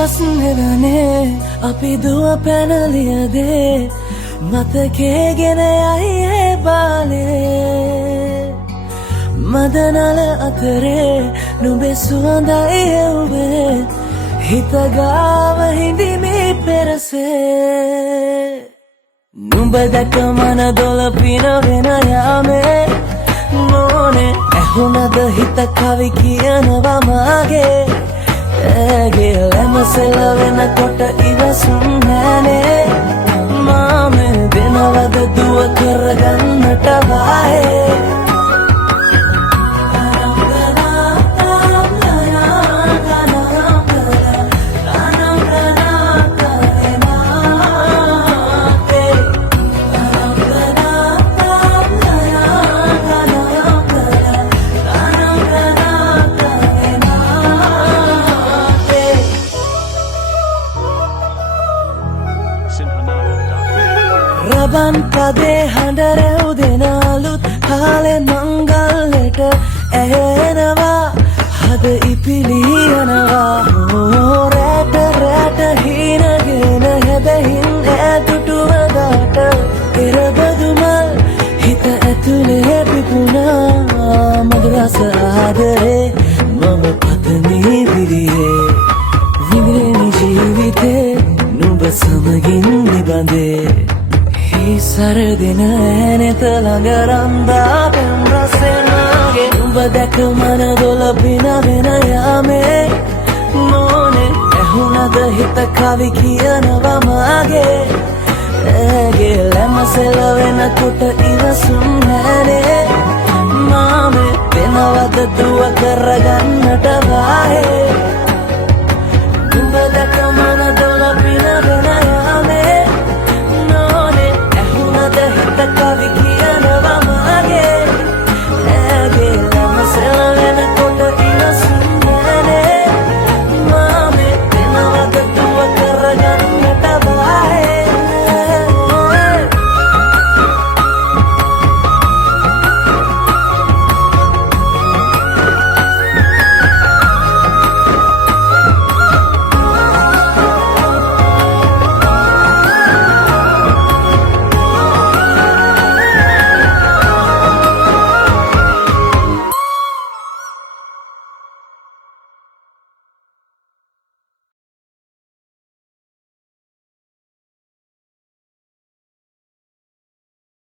දවස් නෙවනේ අපි දුව පැනලියදේ මතකේ ගෙන යයි ඒ බාලේ මදනල අතරේ නුඹේ සුවඳයි එව්වේ හිත ගාව හිඳිමි පෙරසේ නුඹ දැක මන දොළ පිනවෙන යාමේ නෝනේ ඇහුණද හිත කවි කියනවා මාගේ ඇගේ ලැමසෙල වෙනකොට ඉවසුම් නෑනේ මාමේ දෙනවද දුව කරගන්නට වායේ රබන් පදේ හඬ රැව් දෙනාලුත් කාලේ මංගල්ලට ඇහෙනවා හද ඉපිලියනවා රැට රැට හීනගෙන හැබැහින් ඈදුටුවදාට පෙරබදුමල් හිත ඇතුලේ පිපුණා මදරස ආදරේ මම පතමි විරියේ විඳින ජීවිතේ නුඹ සමගින් නිබඳේ සරදින ඇනෙත ළඟ රන්දා පෙම් රසෙනගේ නුඹ දැක මන දොළ පිනවෙන යාමේ නෝනේ ඇහුණද හිත කවි කියනවා මාගේ ඇගේ ලැමසෙල වෙනකොට ඉවසුම් නෑනේ මාමේ වෙනවද දුව කරගන්නට වායේ නුඹ දැක මන දොළ පිනවෙන යාමේ the coffee